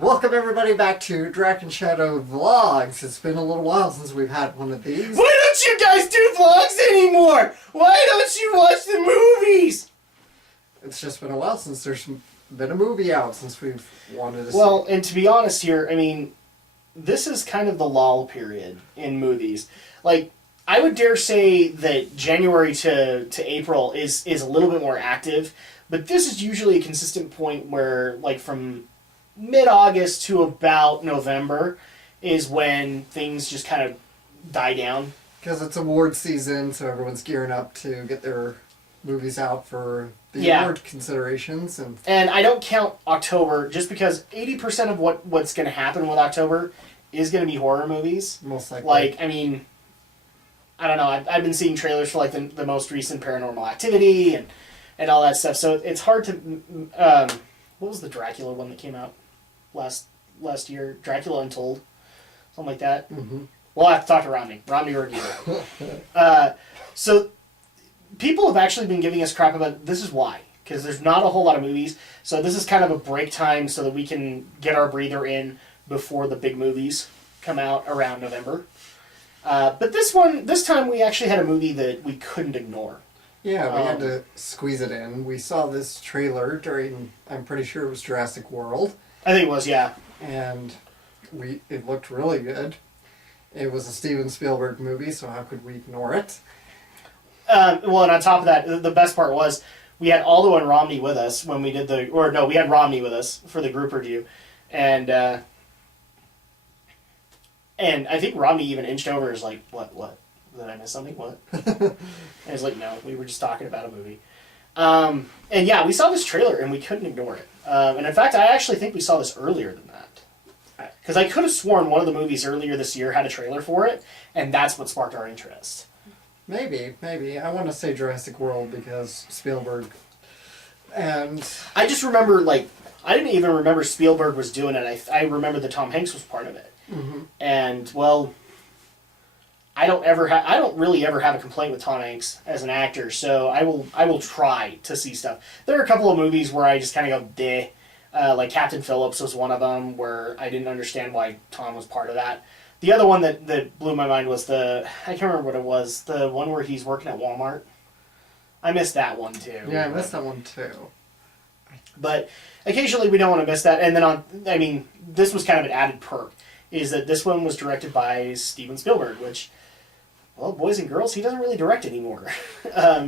Welcome everybody back to Drak and Shadow Vlogs. It's been a little while since we've had one of these. Why don't you guys do vlogs anymore? Why don't you watch the movies? It's just been a while since there's been a movie out since we've wanted to see. Well, and to be honest here, I mean, this is kind of the lull period in movies. Like, I would dare say that January to April is a little bit more active, but this is usually a consistent point where, like, from mid-August to about November is when things just kind of die down. Because it's award season, so everyone's gearing up to get their movies out for the award considerations. And I don't count October, just because 80% of what's going to happen with October is going to be horror movies. Most likely. Like, I mean, I don't know, I've been seeing trailers for, like, the most recent Paranormal Activity and all that stuff, so it's hard to... what was the Dracula one that came out last year? Dracula Untold? Something like that? Mm-hmm. We'll have to talk to Romney. Romney reviewed it. So, people have actually been giving us crap about this is why. Because there's not a whole lot of movies, so this is kind of a break time so that we can get our breather in before the big movies come out around November. But this time we actually had a movie that we couldn't ignore. Yeah, we had to squeeze it in. We saw this trailer during, I'm pretty sure it was Jurassic World. I think it was, yeah. And it looked really good. It was a Steven Spielberg movie, so how could we ignore it? Well, and on top of that, the best part was we had Aldo and Romney with us when we did we had Romney with us for the group review. And I think Romney even inched over and was like, what? Did I miss something? What? And I was like, no, we were just talking about a movie. And yeah, we saw this trailer and we couldn't ignore it. And in fact, I actually think we saw this earlier than that. Because I could have sworn one of the movies earlier this year had a trailer for it, and that's what sparked our interest. Maybe. I want to say Jurassic World because Spielberg. And I just remember, like, I didn't even remember Spielberg was doing it. I remember that Tom Hanks was part of it. Mm-hmm. And, well, I don't really ever have a complaint with Tom Hanks as an actor, so I will try to see stuff. There are a couple of movies where I just kind of go, bleh. Like Captain Phillips was one of them where I didn't understand why Tom was part of that. The other one that blew my mind was I can't remember what it was, the one where he's working at Walmart. I missed that one too. Yeah, I missed that one too. But occasionally we don't want to miss that. And then this was kind of an added perk, is that this one was directed by Steven Spielberg, which, well, boys and girls, he doesn't really direct anymore.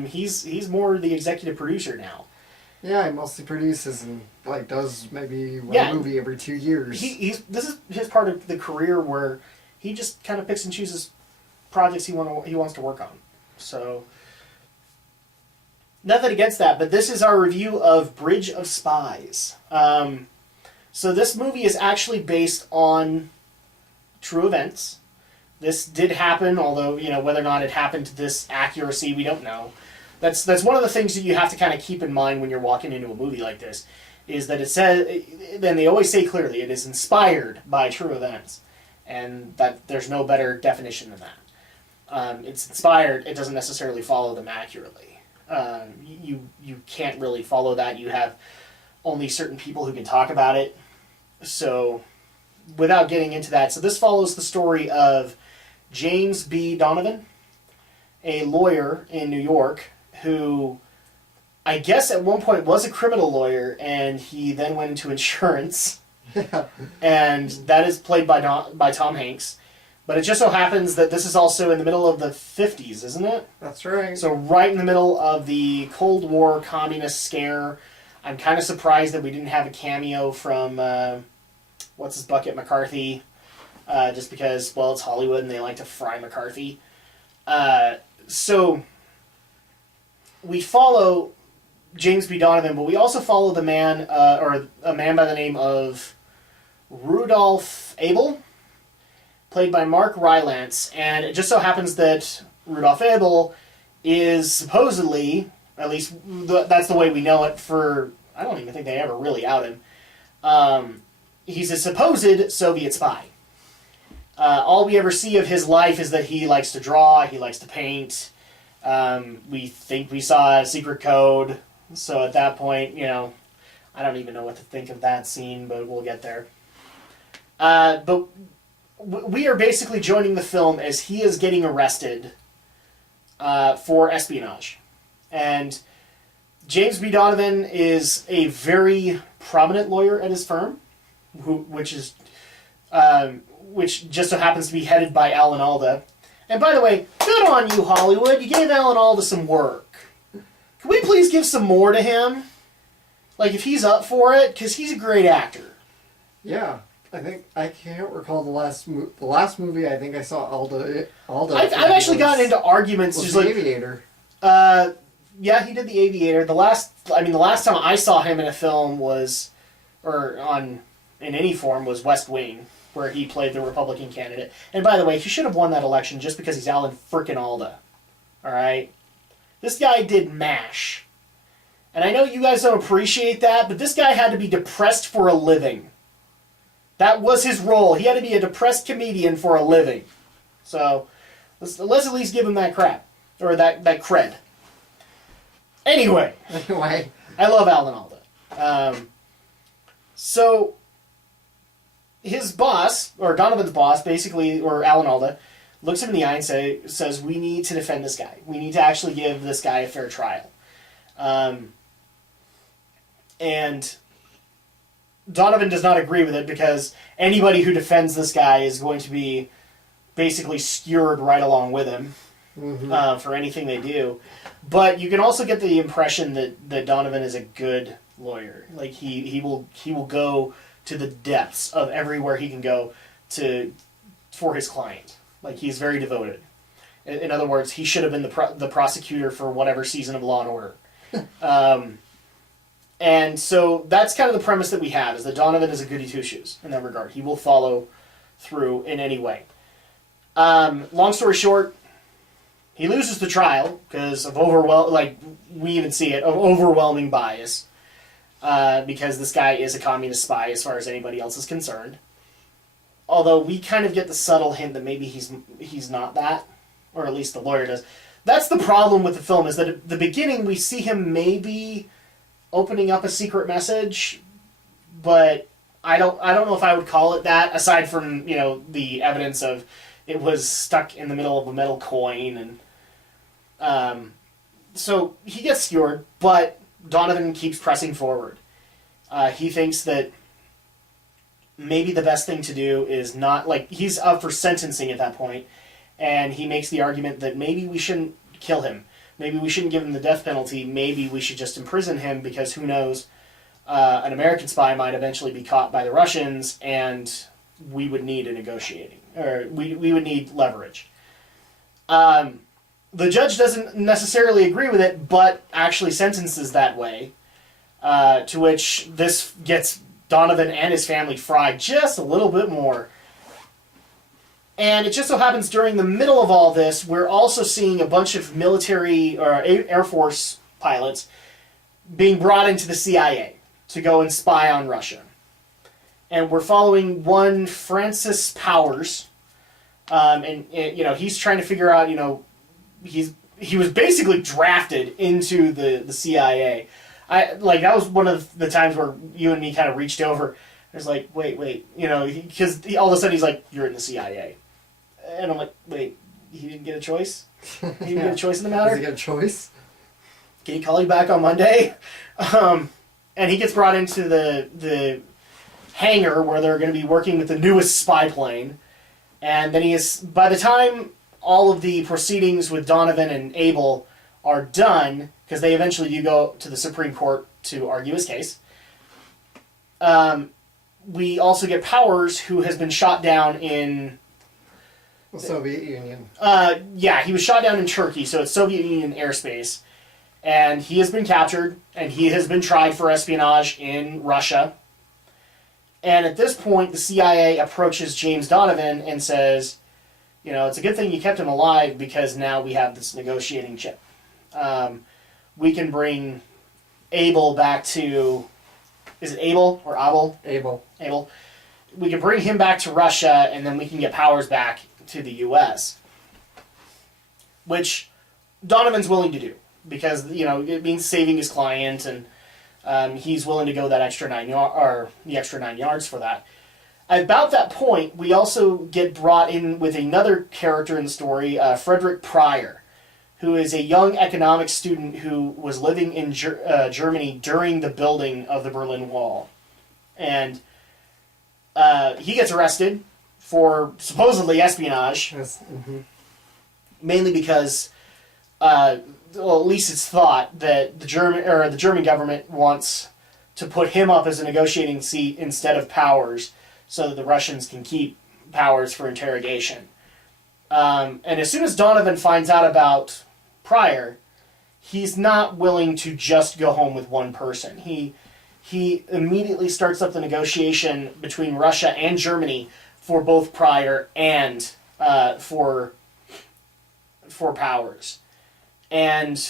He's more the executive producer now. Yeah, he mostly produces and does maybe one movie every 2 years. This is his part of the career where he just kind of picks and chooses projects he wants to work on. So, nothing against that, but this is our review of Bridge of Spies. So this movie is actually based on true events. This did happen, although, whether or not it happened to this accuracy, we don't know. That's one of the things that you have to kind of keep in mind when you're walking into a movie like this, is that it says, then they always say clearly, it is inspired by true events, and that there's no better definition than that. It's inspired, it doesn't necessarily follow them accurately. You can't really follow that. You have only certain people who can talk about it. So, without getting into that, so this follows the story of James B. Donovan, a lawyer in New York, who I guess at one point was a criminal lawyer, and he then went into insurance. Yeah. And that is played by Tom Hanks. But it just so happens that this is also in the middle of the 50s, isn't it? That's right. So right in the middle of the Cold War communist scare. I'm kind of surprised that we didn't have a cameo from, what's-his-bucket, McCarthy. Just because, well, it's Hollywood and they like to fry McCarthy. So we follow James B. Donovan, but we also follow the man, or a man by the name of Rudolph Abel, played by Mark Rylance. And it just so happens that Rudolph Abel is supposedly, at least that's the way we know it I don't even think they ever really out him. He's a supposed Soviet spy. All we ever see of his life is that he likes to draw, he likes to paint. We think we saw a secret code, so at that point, I don't even know what to think of that scene, but we'll get there. But we are basically joining the film as he is getting arrested for espionage. And James B. Donovan is a very prominent lawyer at his firm, which just so happens to be headed by Alan Alda. And by the way, good on you, Hollywood. You gave Alan Alda some work. Can we please give some more to him? Like, if he's up for it, because he's a great actor. Yeah. I can't recall the last movie I think I saw Alda. I've actually gotten into arguments. Was just The like, Aviator. Yeah, he did The Aviator. The last time I saw him in a film in any form was West Wing, where he played the Republican candidate. And by the way, he should have won that election just because he's Alan frickin' Alda. Alright? This guy did MASH. And I know you guys don't appreciate that, but this guy had to be depressed for a living. That was his role. He had to be a depressed comedian for a living. So, let's at least give him that crap. Or that cred. Anyway. I love Alan Alda. So, his boss, or Donovan's boss, basically, or Alan Alda, looks him in the eye and says, we need to defend this guy. We need to actually give this guy a fair trial. And Donovan does not agree with it because anybody who defends this guy is going to be basically skewered right along with him for anything they do. But you can also get the impression that Donovan is a good lawyer. Like he will go to the depths of everywhere he can go for his client. Like he's very devoted. In other words, he should have been the prosecutor for whatever season of Law and Order. And so that's kind of the premise that we have, is that Donovan is a goody two-shoes in that regard. He will follow through in any way. Long story short, he loses the trial because of we even see it, of overwhelming bias. Because this guy is a communist spy as far as anybody else is concerned. Although we kind of get the subtle hint that maybe he's not that, or at least the lawyer does. That's the problem with the film, is that at the beginning we see him maybe opening up a secret message, but I don't know if I would call it that, aside from, the evidence of it was stuck in the middle of a metal coin, and so he gets skewered, but Donovan keeps pressing forward. He thinks that maybe the best thing to do is not, he's up for sentencing at that point, and he makes the argument that maybe we shouldn't kill him. Maybe we shouldn't give him the death penalty. Maybe we should just imprison him, because who knows, an American spy might eventually be caught by the Russians, and we would need we would need leverage. The judge doesn't necessarily agree with it, but actually sentences that way, to which this gets Donovan and his family fried just a little bit more. And it just so happens during the middle of all this, we're also seeing a bunch of military or Air Force pilots being brought into the CIA to go and spy on Russia. And we're following one Francis Powers, and he's trying to figure out, he was basically drafted into the CIA. That was one of the times where you and me kind of reached over. I was like, wait, because all of a sudden he's like, you're in the CIA. And I'm like, wait, he didn't get a choice? He didn't get a choice in the matter? Does he get a choice? Can you call you back on Monday? And he gets brought into the hangar where they're going to be working with the newest spy plane. And then by the time all of the proceedings with Donovan and Abel are done, because they eventually do go to the Supreme Court to argue his case, we also get Powers, who has been shot down in the Soviet Union. He was shot down in Turkey, so it's Soviet Union airspace. And he has been captured, and he has been tried for espionage in Russia. And at this point, the CIA approaches James Donovan and says, it's a good thing you kept him alive, because now we have this negotiating chip. We can bring Abel back to... Is it Abel or Abel? Abel. We can bring him back to Russia, and then we can get Powers back to the U.S. Which Donovan's willing to do, because it means saving his client, and he's willing to go that extra 9 yards for that. About that point, we also get brought in with another character in the story, Frederick Pryor, who is a young economics student who was living in Germany during the building of the Berlin Wall. And he gets arrested for supposedly espionage, Yes. Mm-hmm. mainly because, well, at least it's thought that the German government wants to put him up as a negotiating seat instead of Powers, so that the Russians can keep Powers for interrogation. And as soon as Donovan finds out about Pryor, he's not willing to just go home with one person. He immediately starts up the negotiation between Russia and Germany for both Pryor and for Powers. And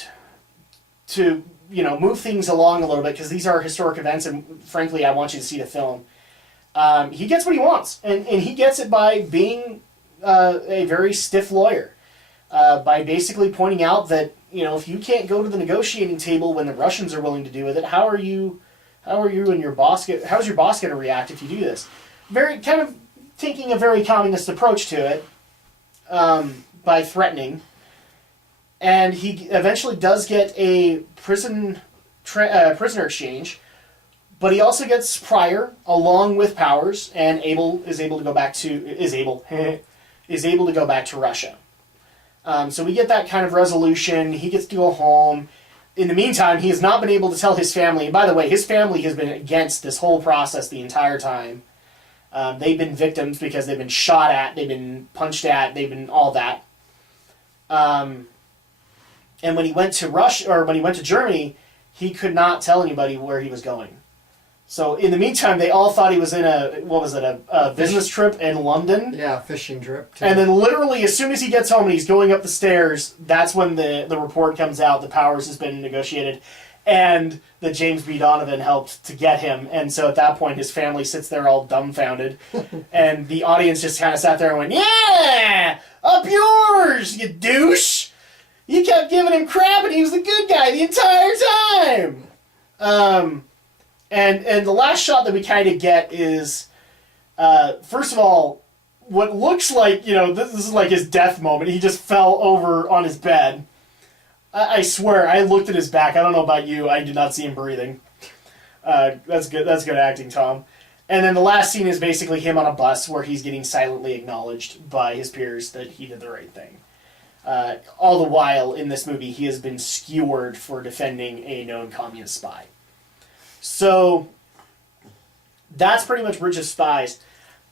to move things along a little bit, because these are historic events, and frankly, I want you to see the film. He gets what he wants, and he gets it by being a very stiff lawyer, by basically pointing out that if you can't go to the negotiating table when the Russians are willing to do with it, how's your boss going to react if you do this? Very kind of taking a very communist approach to it, by threatening. And he eventually does get a prisoner exchange, but he also gets Pryor along with Powers, and is able to go back to Russia. So we get that kind of resolution. He gets to go home. In the meantime, he has not been able to tell his family. And by the way, his family has been against this whole process the entire time. They've been victims because they've been shot at, they've been punched at, they've been all that. And when he went to Germany, he could not tell anybody where he was going. So in the meantime, they all thought he was in a business trip in London. Yeah, fishing trip. And then literally, as soon as he gets home and he's going up the stairs, that's when the report comes out that Powers has been negotiated, and that James B. Donovan helped to get him. And so at that point, his family sits there all dumbfounded, and the audience just kind of sat there and went, "Yeah, up yours, you douche! You kept giving him crap, and he was the good guy the entire time." And the last shot that we kind of get is, first of all, what looks like, this is like his death moment. He just fell over on his bed. I swear, I looked at his back. I don't know about you. I did not see him breathing. That's good. That's good acting, Tom. And then the last scene is basically him on a bus where he's getting silently acknowledged by his peers that he did the right thing. All the while, in this movie, he has been skewered for defending a known communist spy. So, that's pretty much Bridge of Spies.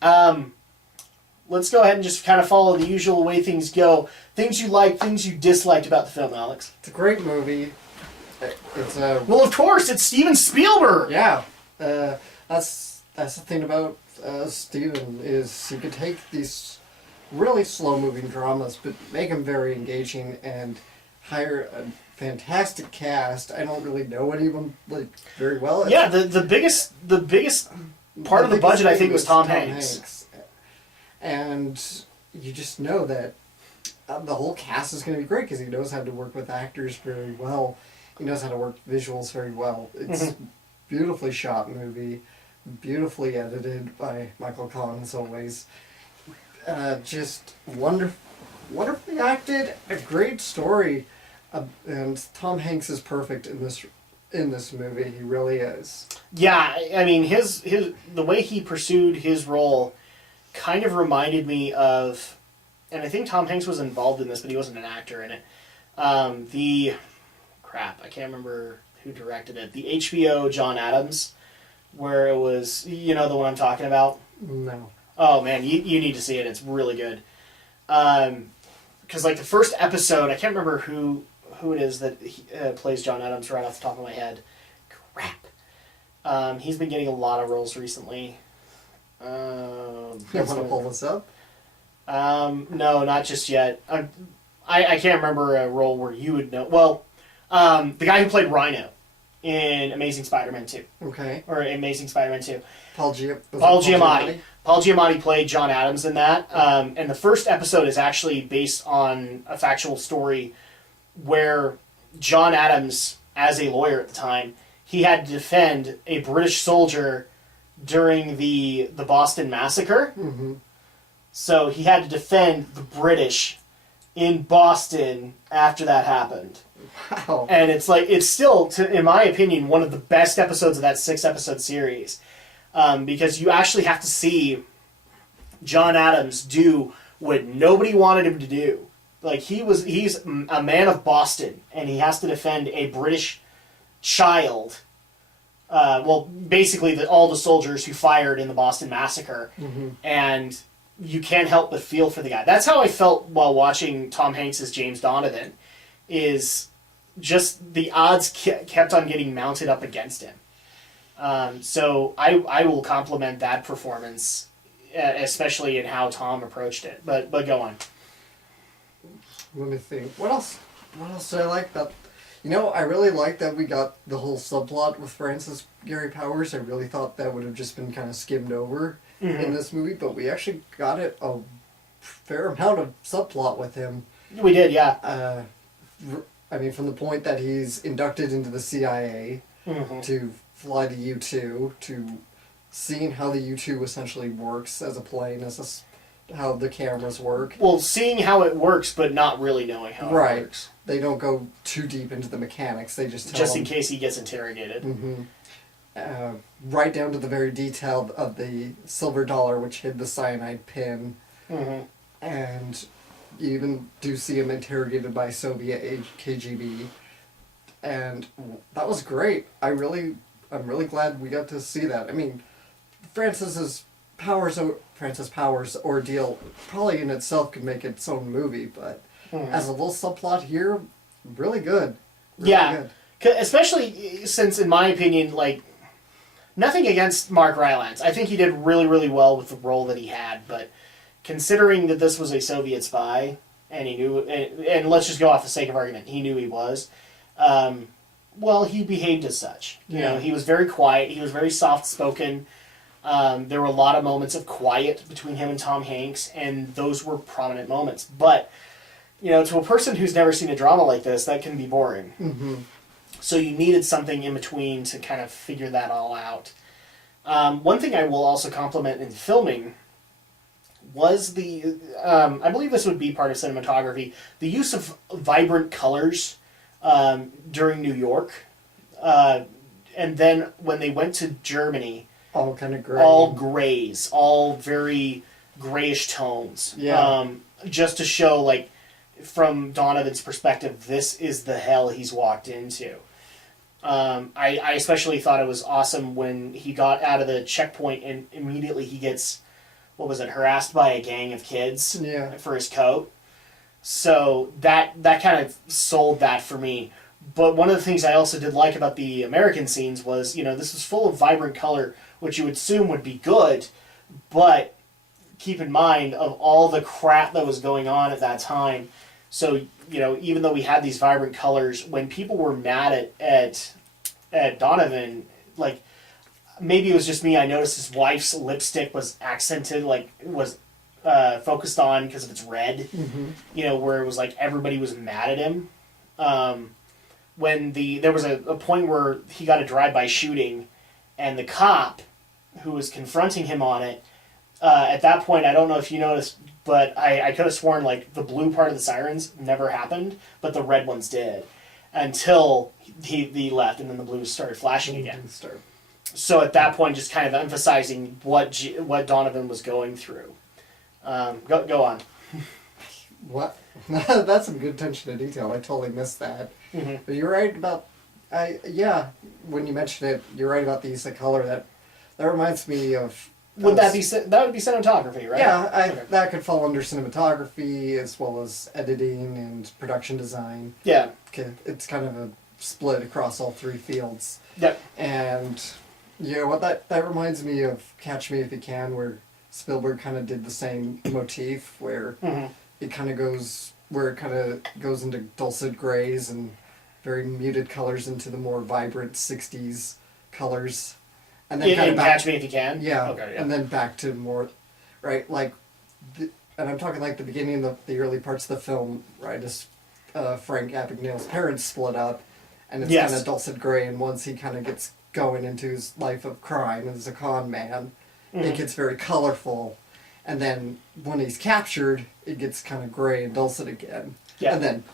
Let's go ahead and just kind of follow the usual way things go. Things you liked, things you disliked about the film, Alex. It's a great movie. Well, of course, it's Steven Spielberg! Yeah. That's the thing about Steven, is he could take these really slow-moving dramas, but make them very engaging, and hire a fantastic cast. I don't really know any of them very well. Yeah, the biggest part of the budget, I think, was Tom Hanks. And you just know that the whole cast is going to be great, because he knows how to work with actors very well. He knows how to work visuals very well. It's beautifully shot movie, beautifully edited by Michael Kahn, as always. Just wonderfully acted, a great story. And Tom Hanks is perfect in this movie. He really is. Yeah, I mean, his the way he pursued his role kind of reminded me of, and I think Tom Hanks was involved in this, but he wasn't an actor in it. I can't remember who directed it. The HBO John Adams, where it was, the one I'm talking about? No. Oh man, you need to see it. It's really good. Because the first episode, I can't remember who it is that plays John Adams right off the top of my head. Crap. He's been getting a lot of roles recently. You want to pull this up? No, not just yet. I can't remember a role where you would know. Well, the guy who played Rhino in Amazing Spider-Man 2. Okay. Or Amazing Spider-Man 2. Paul Giamatti. Paul Giamatti played John Adams in that. And the first episode is actually based on a factual story where John Adams, as a lawyer at the time, he had to defend a British soldier during the Boston Massacre. Mm-hmm. So he had to defend the British in Boston after that happened. Wow. And it's like, it's still, in my opinion, one of the best episodes of that 6-episode series. Because you actually have to see John Adams do what nobody wanted him to do. Like, he's a man of Boston, and he has to defend a British child. Basically all the soldiers who fired in the Boston Massacre. Mm-hmm. And you can't help but feel for the guy. That's how I felt while watching Tom Hanks' James Donovan, is just the odds kept on getting mounted up against him. So I will compliment that performance, especially in how Tom approached it. But go on. Let me think. What else did I like about... I really liked that we got the whole subplot with Francis Gary Powers. I really thought that would have just been kind of skimmed over in this movie, but we actually got a fair amount of subplot with him. We did, yeah. From the point that he's inducted into the CIA to fly the U-2, to seeing how the U-2 essentially works as a plane, how the cameras work. Well, seeing how it works, but not really knowing how it works. They don't go too deep into the mechanics. They just tell just in him, case he gets interrogated. Mm-hmm. Right down to the very detail of the silver dollar which hid the cyanide pin. Mm-hmm. And you even do see him interrogated by Soviet KGB. And that was great. I'm really glad we got to see that. I mean, Francis Powers ordeal probably in itself could make its own movie, but as a little subplot here, really good. Really good. Especially since, in my opinion, like, nothing against Mark Rylance. I think he did really, really well with the role that he had, but considering that this was a Soviet spy, and he knew, and let's just go off the sake of argument, he knew he was, he behaved as such. You know, he was very quiet, he was very soft-spoken. There were a lot of moments of quiet between him and Tom Hanks, and those were prominent moments. But, to a person who's never seen a drama like this, that can be boring. Mm-hmm. So you needed something in between to kind of figure that all out. One thing I will also compliment in filming was I believe this would be part of cinematography, the use of vibrant colors during New York. And then when they went to Germany... all kind of gray. All grays. All very grayish tones. Yeah. Just to show, like, from Donovan's perspective, this is the hell he's walked into. I especially thought it was awesome when he got out of the checkpoint and immediately he gets, harassed by a gang of kids for his coat. So that kind of sold that for me. But one of the things I also did like about the American scenes was, this was full of vibrant color, which you would assume would be good, but keep in mind of all the crap that was going on at that time. So, even though we had these vibrant colors, when people were mad at Donovan, like, maybe it was just me, I noticed his wife's lipstick was accented, like, was focused on because of its red, where it was like everybody was mad at him. When there was a point where he got a drive-by shooting, and the cop who was confronting him on it, at that point, I don't know if you noticed, but I could have sworn, like, the blue part of the sirens never happened, but the red ones did, until he left, and then the blues started flashing again. So at that point, just kind of emphasizing what Donovan was going through. Go on. What? That's some good attention to detail. I totally missed that. Mm-hmm. But you're right about... when you mentioned it, you're right about the use of color. That reminds me of... that would be cinematography, right? Yeah, that could fall under cinematography as well as editing and production design. Yeah. It's kind of a split across all three fields. Yep. And what that reminds me of Catch Me If You Can, where Spielberg kind of did the same motif, where it kind of goes into dulcet grays and very muted colors into the more vibrant 60s colors. And then kind of Catch Me If You Can? Yeah. Okay, yeah. And then back to more, right, like, and I'm talking like the beginning of the early parts of the film, right, as Frank Abagnale's parents split up, and it's kind of dulcet gray, and once he kind of gets going into his life of crime as a con man. Mhm. It gets very colorful. And then when he's captured, it gets kind of gray and dulcet again. Yeah. And then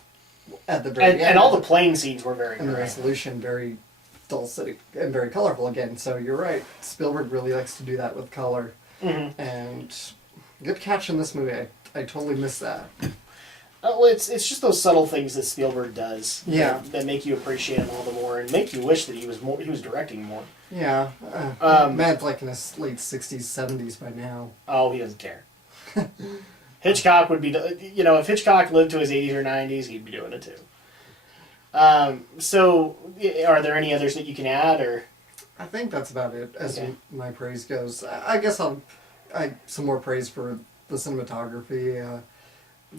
at the very end... And all the plane scenes were very And the great. resolution very dulcet and very colorful again. So you're right. Spielberg really likes to do that with color. Mm-hmm. And good catch in this movie. I totally missed that. Well, it's just those subtle things that Spielberg does that make you appreciate him all the more and make you wish that he was directing more. Yeah. Man's like in his late 60s, 70s by now. Oh, he doesn't care. Hitchcock would be, if Hitchcock lived to his 80s or 90s, he'd be doing it too. So, are there any others that you can add, or? I think that's about it as my praise goes. I guess some more praise for the cinematography.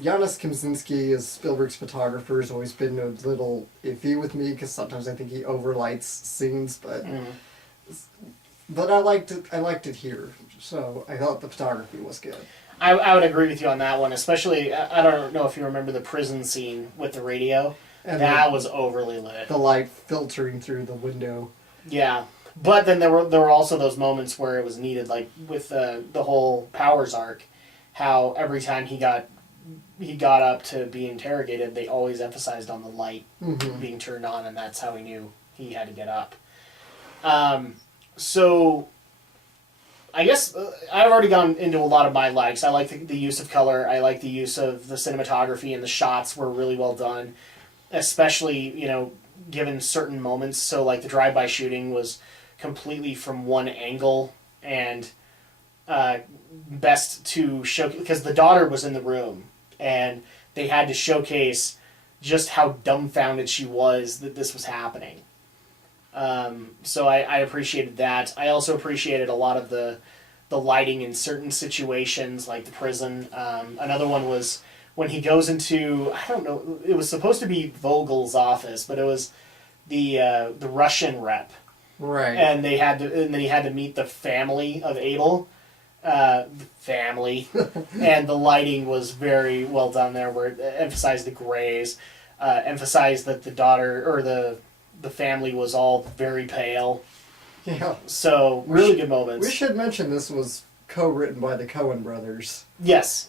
Janusz Kaminski as Spielberg's photographer has always been a little iffy with me because sometimes I think he overlights scenes, but I liked it here. So I thought the photography was good. I would agree with you on that one, especially, I don't know if you remember the prison scene with the radio. And that was overly lit. The light filtering through the window. Yeah. But then there were also those moments where it was needed, like with the whole Powers arc, how every time he got up to be interrogated, they always emphasized on the light being turned on, and that's how he knew he had to get up. So, I guess I've already gone into a lot of my likes. I like the use of color. I like the use of the cinematography, and the shots were really well done, especially, given certain moments. So, like, the drive-by shooting was completely from one angle, and best to show, because the daughter was in the room, and they had to showcase just how dumbfounded she was that this was happening. So I appreciated that. I also appreciated a lot of the lighting in certain situations, like the prison. Another one was when he goes into, I don't know, it was supposed to be Vogel's office, but it was the Russian rep. Right. And then he had to meet the family of Abel. The family. And the lighting was very well done there, where it emphasized the grays, emphasized that the daughter, or the family was all very pale. Yeah. So, really good moments. We should mention this was co-written by the Coen brothers. Yes.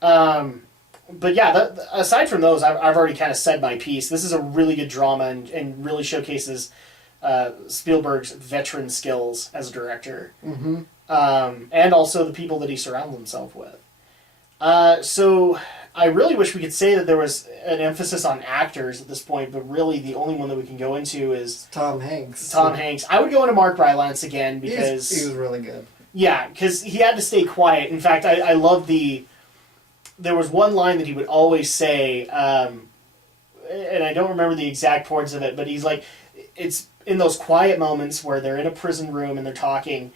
But yeah, aside from those, I've already kind of said my piece. This is a really good drama and really showcases Spielberg's veteran skills as a director. Mm-hmm. And also the people that he surrounds himself with. So I really wish we could say that there was an emphasis on actors at this point, but really the only one that we can go into is Tom Hanks. Tom Hanks. I would go into Mark Rylance again because he was really good. Yeah, because he had to stay quiet. In fact, I love there was one line that he would always say, and I don't remember the exact words of it, but he's like, it's in those quiet moments where they're in a prison room and they're talking,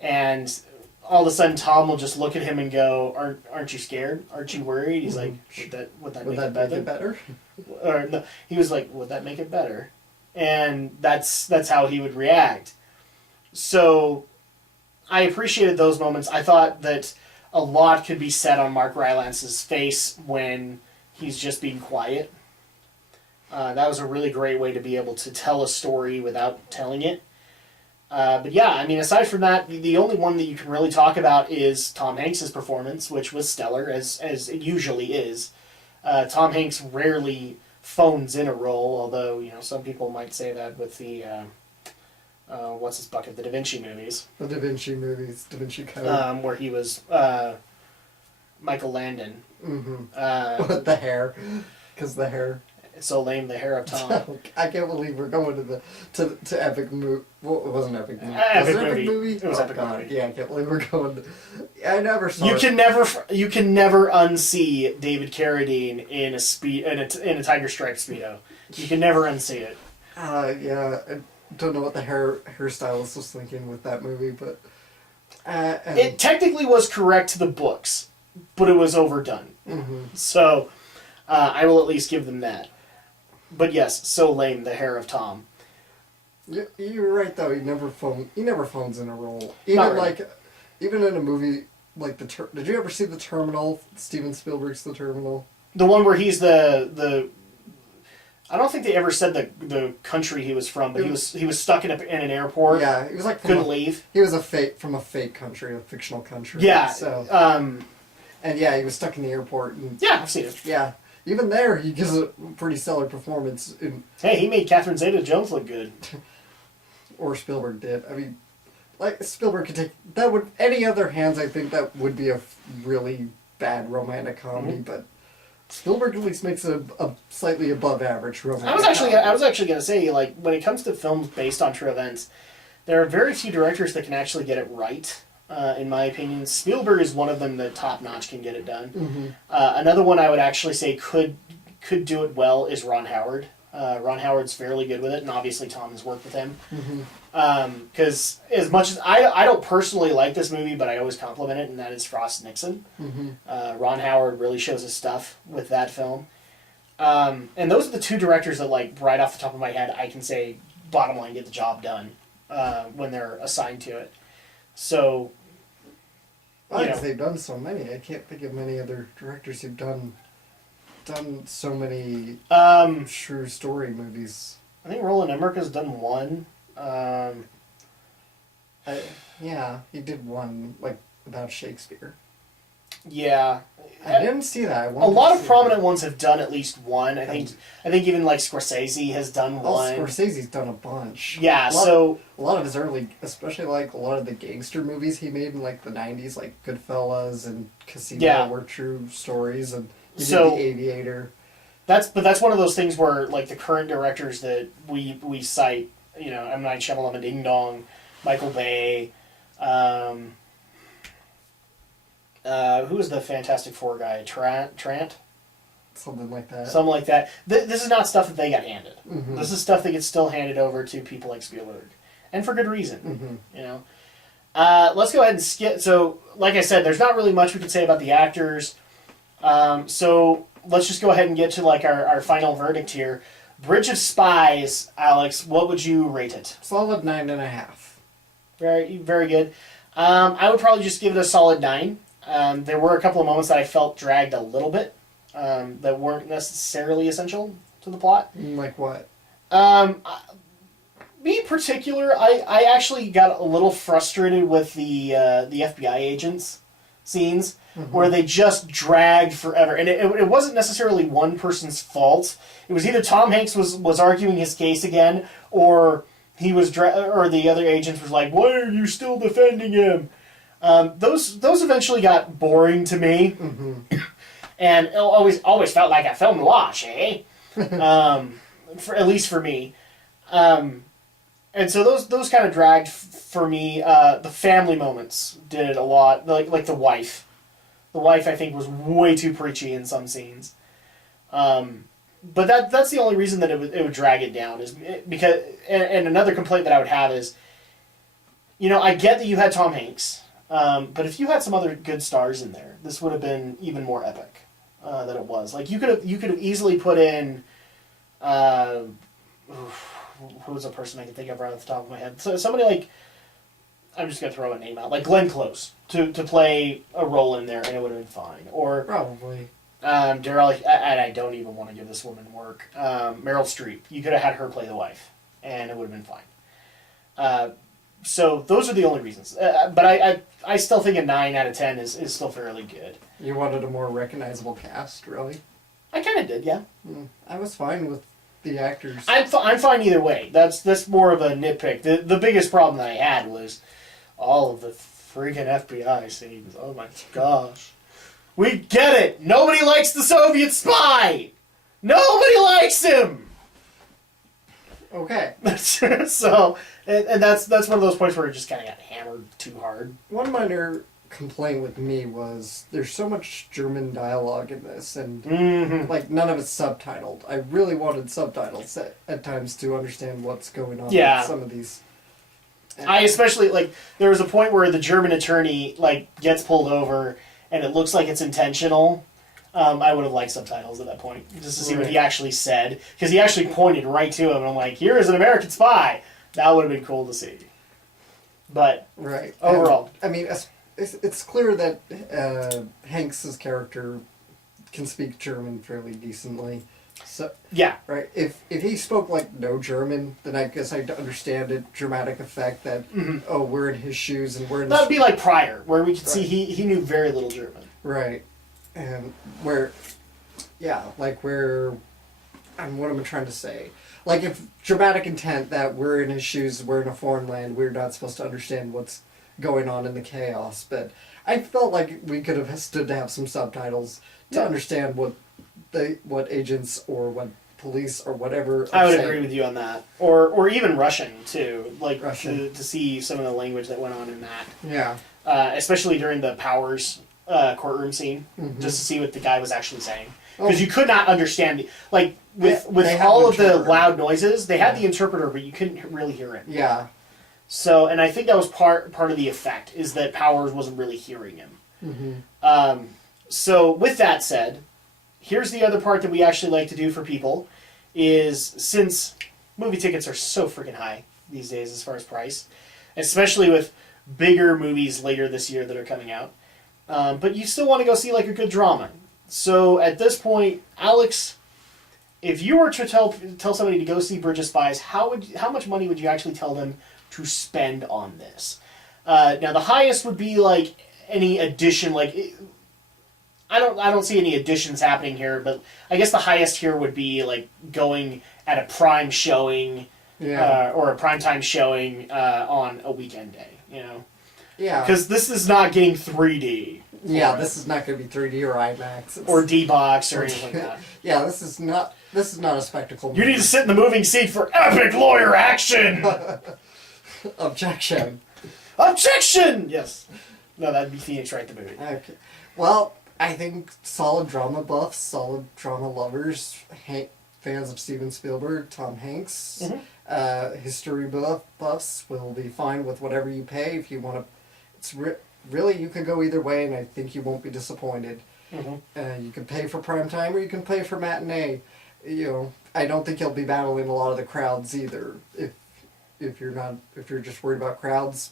and all of a sudden Tom will just look at him and go, aren't you scared? Aren't you worried? He's like, would that make it better? Or no, he was like, would that make it better? And that's how he would react. So I appreciated those moments. I thought that a lot could be said on Mark Rylance's face when he's just being quiet. That was a really great way to be able to tell a story without telling it. But yeah, I mean, aside from that, the only one that you can really talk about is Tom Hanks' performance, which was stellar, as it usually is. Tom Hanks rarely phones in a role, although, some people might say that with the, what's his bucket, the Da Vinci movies. The Da Vinci movies, Da Vinci Code. Where he was Michael Landon. Mm-hmm. With the hair. Because the hair... It's so lame, the hair of Tom. I can't believe we're going to epic movie. Well, it wasn't epic movie. Epic was it movie. Epic movie? It was epic movie. Yeah, I can't believe we're going to... I never saw You it. can never unsee David Carradine in a tiger striped Speedo. You can never unsee it. Yeah, I don't know what the hairstylist was thinking with that movie, but... it technically was correct to the books, but it was overdone. Mm-hmm. So, I will at least give them that. But yes, so lame, the hair of Tom. You're right, though. He never phones in a role. Not really. Even in a movie like did you ever see The Terminal? Steven Spielberg's The Terminal. The one where he's the I don't think they ever said the country he was from, but he was stuck in an airport. Yeah, he was like couldn't leave. He was from a fake country, a fictional country. Yeah. So. And yeah, he was stuck in the airport. And, yeah, I've seen it. Yeah, even there, he gives a pretty stellar performance. Hey, he made Catherine Zeta-Jones look good. Or Spielberg did. I mean, like Spielberg could take that. Would any other hands? I think that would be a really bad romantic comedy, but. Spielberg at least makes a slightly above average romantic. I was actually going to say, like, when it comes to films based on true events, there are very few directors that can actually get it right. In my opinion, Spielberg is one of them that top notch can get it done. Mm-hmm. Another one I would actually say could do it well is Ron Howard. Ron Howard's fairly good with it, and obviously Tom has worked with him. Because as much as I don't personally like this movie, but I always compliment it, and that is Frost Nixon. Ron Howard really shows his stuff with that film. And those are the two directors that, like, right off the top of my head, I can say, bottom line, get the job done when they're assigned to it. So, because they've done so many. I can't think of many other directors who've done so many true story movies. I think Roland Emmerich has done one. Yeah, he did one about Shakespeare. Yeah, I didn't see that. A lot of prominent ones have done at least one. I think even like Scorsese has done one. Scorsese's done a bunch. Yeah, a lot of his early, especially like a lot of the gangster movies he made in like the '90s, like Goodfellas and Casino, were true stories, and he did The Aviator. That's one of those things where, like, the current directors that we cite, M. Night Shyamalan, Ding Dong, Michael Bay, who was the Fantastic Four guy? Trant? Something like that. Something like that. This is not stuff that they got handed. Mm-hmm. This is stuff that gets still handed over to people like Spielberg. And for good reason, Let's go ahead and skip. So, like I said, there's not really much we can say about the actors. So, let's just go ahead and get to, like, our final verdict here. Bridge of Spies, Alex, what would you rate it? Solid 9.5. Very, very good. I would probably just give it a solid 9. There were a couple of moments that I felt dragged a little bit, that weren't necessarily essential to the plot. Like what? Me in particular, I actually got a little frustrated with the FBI agents scenes, where they just dragged forever. And it wasn't necessarily one person's fault. It was either Tom Hanks was arguing his case again, or he was or the other agents was like, "Why are you still defending him?" Those eventually got boring to me, and it always felt like a film to watch, eh? At least for me. And so those kind of dragged for me. The family moments did a lot, like the wife. The wife, I think, was way too preachy in some scenes. But that's the only reason that it would drag it down, is because. And another complaint that I would have is, I get that you had Tom Hanks, but if you had some other good stars in there, this would have been even more epic than it was. Like, you could have easily put in. Who's a person I can think of right off the top of my head? So somebody like, I'm just gonna throw a name out, like Glenn Close to play a role in there, and it would have been fine. Or probably Daryl, and I don't even want to give this woman work. Meryl Streep, you could have had her play the wife, and it would have been fine. So those are the only reasons. But I still think a 9 out of 10 is still fairly good. You wanted a more recognizable cast, really? I kind of did, yeah. I was fine with the actors. I'm fine either way. That's more of a nitpick. The biggest problem that I had was all of the freaking FBI scenes. Oh my gosh. We get it! Nobody likes the Soviet spy! Nobody likes him! Okay. So, and that's one of those points where it just kind of got hammered too hard. One minor complaint with me was there's so much German dialogue in this, and none of it's subtitled. I really wanted subtitles at times to understand what's going on with some of these. I especially, there was a point where the German attorney, gets pulled over, and it looks like it's intentional. I would have liked subtitles at that point, just to see what he actually said, because he actually pointed right to him, and I'm like, here is an American spy! That would have been cool to see. But, overall. And, I mean, it's clear that Hanks's character can speak German fairly decently. So Yeah. right, if he spoke like no German, then I guess I'd understand it. Dramatic effect that oh, we're in his shoes and we're in. That would be like Pryor, where we could see Right. he knew very little German. Right, and where, yeah, like where, and what am I trying to say? Like if dramatic intent that we're in his shoes, we're in a foreign land, we're not supposed to understand what's going on in the chaos. But I felt like we could have stood to have some subtitles to understand what agents or what police or whatever. I would saying. agree with you on that, or even Russian too, like Russian. to see some of the language that went on in that, Yeah. especially during the Powers courtroom scene, just to see what the guy was actually saying, Oh. because you could not understand with They have all an of the interpreter. loud noises. They had the interpreter, but you couldn't really hear it. Yeah. So, and I think that was part of the effect is that Powers wasn't really hearing him. Mm-hmm. So, with that said, here's the other part that we actually like to do for people is since movie tickets are so freaking high these days as far as price, especially with bigger movies later this year that are coming out, but you still want to go see like a good drama. So at this point, Alex, if you were to tell somebody to go see Bridge of Spies, how much money would you actually tell them to spend on this? Now the highest would be like any addition, like I don't see any additions happening here, but I guess the highest here would be like going at a prime showing, Yeah. or a primetime showing on a weekend day. You know, Yeah. because this is not getting 3D. Yeah, for it. this is not going to be 3D or IMAX. Or D-Box or anything like that. Yeah, this is not a spectacle. You need to sit in the moving seat for epic lawyer action! Objection. Objection! Yes. No, that'd be Phoenix Wright the movie. Okay. Well, I think solid drama buffs, solid drama lovers, fans of Steven Spielberg, Tom Hanks, history buffs will be fine with whatever you pay. If you want to, it's really you can go either way, and I think you won't be disappointed. You can pay for prime time or you can pay for matinee. You know, I don't think you'll be battling a lot of the crowds either. If you're just worried about crowds,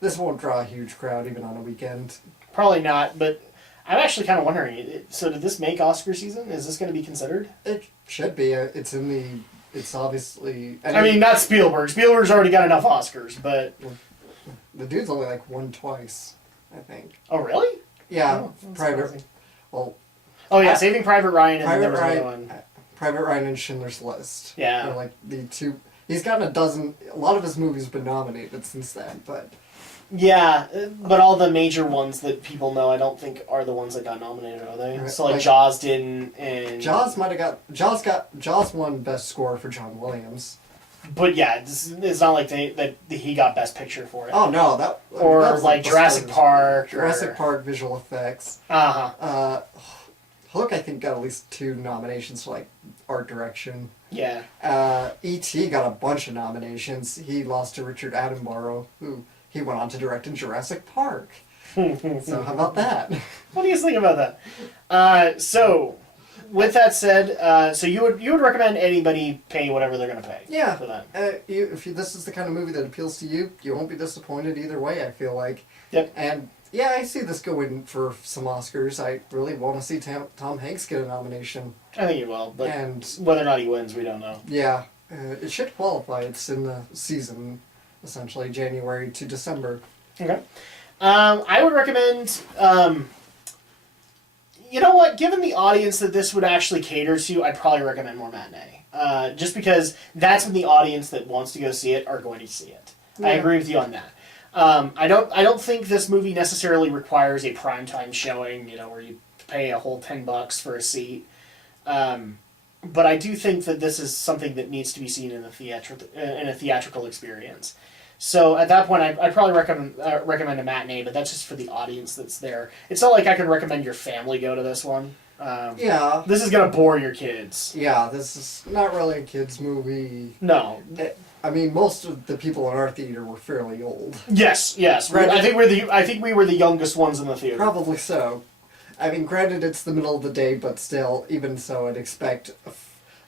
this won't draw a huge crowd even on a weekend. Probably not, but I'm actually kind of wondering, so did this make Oscar season? Is this going to be considered? It should be. It's obviously. I mean, not Spielberg. Spielberg's already got enough Oscars, but... The dude's only like won twice, I think. Oh, really? Yeah, Oh, that's Private. surprising. Well, Oh, yeah, Saving Private Ryan and then there Private was another Ryan, one. Private Ryan and Schindler's List. Yeah. They're like the two. He's gotten a dozen. A lot of his movies have been nominated since then, but Yeah, but all the major ones that people know, I don't think are the ones that got nominated, are they? Right, So, like like- Jaws didn't, and... Jaws might have got. Jaws won Best Score for John Williams. But yeah, it's not like that he got Best Picture for it. Oh no, that. Or that was like Best Jurassic Score. Park. Jurassic Park visual effects. Uh-huh. Hook, I think, got at least 2 nominations for like art direction. Yeah. E.T. got a bunch of nominations. He lost to Richard Attenborough, who he went on to direct in Jurassic Park. So how about that? What do you think about that? So, with that said, so you would recommend anybody pay whatever they're going to pay Yeah. for that? This is the kind of movie that appeals to you, you won't be disappointed either way, I feel like. Yep. And yeah, I see this going for some Oscars. I really want to see Tom Hanks get a nomination. I think you will, but And whether or not he wins, we don't know. yeah, it should qualify. It's in the season, essentially, January to December. Okay. I would recommend... you know what? Given the audience that this would actually cater to, I'd probably recommend more matinee. Just because that's when the audience that wants to go see it are going to see it. I Yeah. agree with you on that. I don't think this movie necessarily requires a primetime showing, where you pay a whole $10 for a seat. But I do think that this is something that needs to be seen in a theatrical experience. So at that point, I'd probably recommend a matinee, but that's just for the audience that's there. It's not like I can recommend your family go to this one. Yeah. This is going to bore your kids. Yeah, this is not really a kids' movie. No. I mean, most of the people in our theater were fairly old. Yes. Right. I think we were the youngest ones in the theater. Probably so. I mean, granted, it's the middle of the day, but still, even so, I'd expect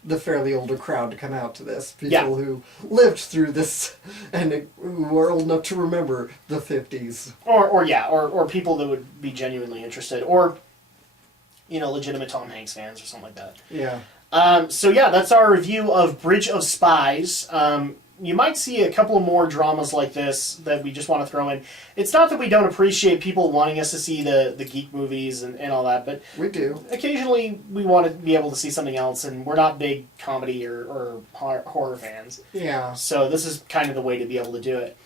the fairly older crowd to come out to this. People who lived through this and who are old enough to remember the 50s. Or people that would be genuinely interested, or legitimate Tom Hanks fans or something like that. Yeah. So yeah, that's our review of Bridge of Spies. You might see a couple more dramas like this that we just want to throw in. It's not that we don't appreciate people wanting us to see the geek movies and all that, but We do. occasionally we want to be able to see something else, and we're not big comedy or horror fans. Yeah. So this is kind of the way to be able to do it.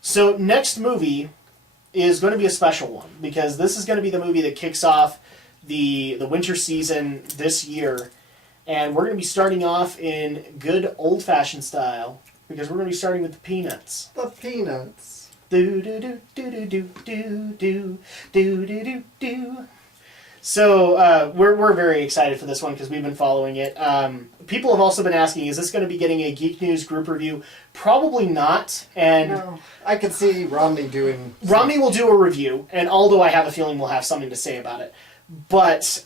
So next movie is going to be a special one, because this is going to be the movie that kicks off the winter season this year. And we're going to be starting off in good old-fashioned style, because we're going to be starting with the Peanuts. The Peanuts. Do do do do do do do do do do do. So we're very excited for this one because we've been following it. People have also been asking, is this going to be getting a Geek News group review? Probably not. And No, I could see Romney doing. Romney will do a review, and Aldo, I have a feeling, will have something to say about it. But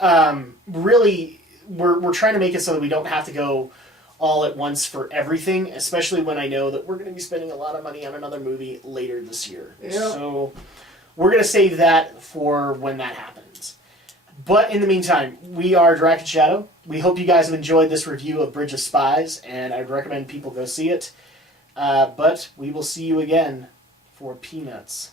really, we're trying to make it so that we don't have to go all at once for everything, especially when I know that we're going to be spending a lot of money on another movie later this year. Yep. So we're going to save that for when that happens. But in the meantime, we are Drak and Shadow. We hope you guys have enjoyed this review of Bridge of Spies, and I'd recommend people go see it. But we will see you again for Peanuts.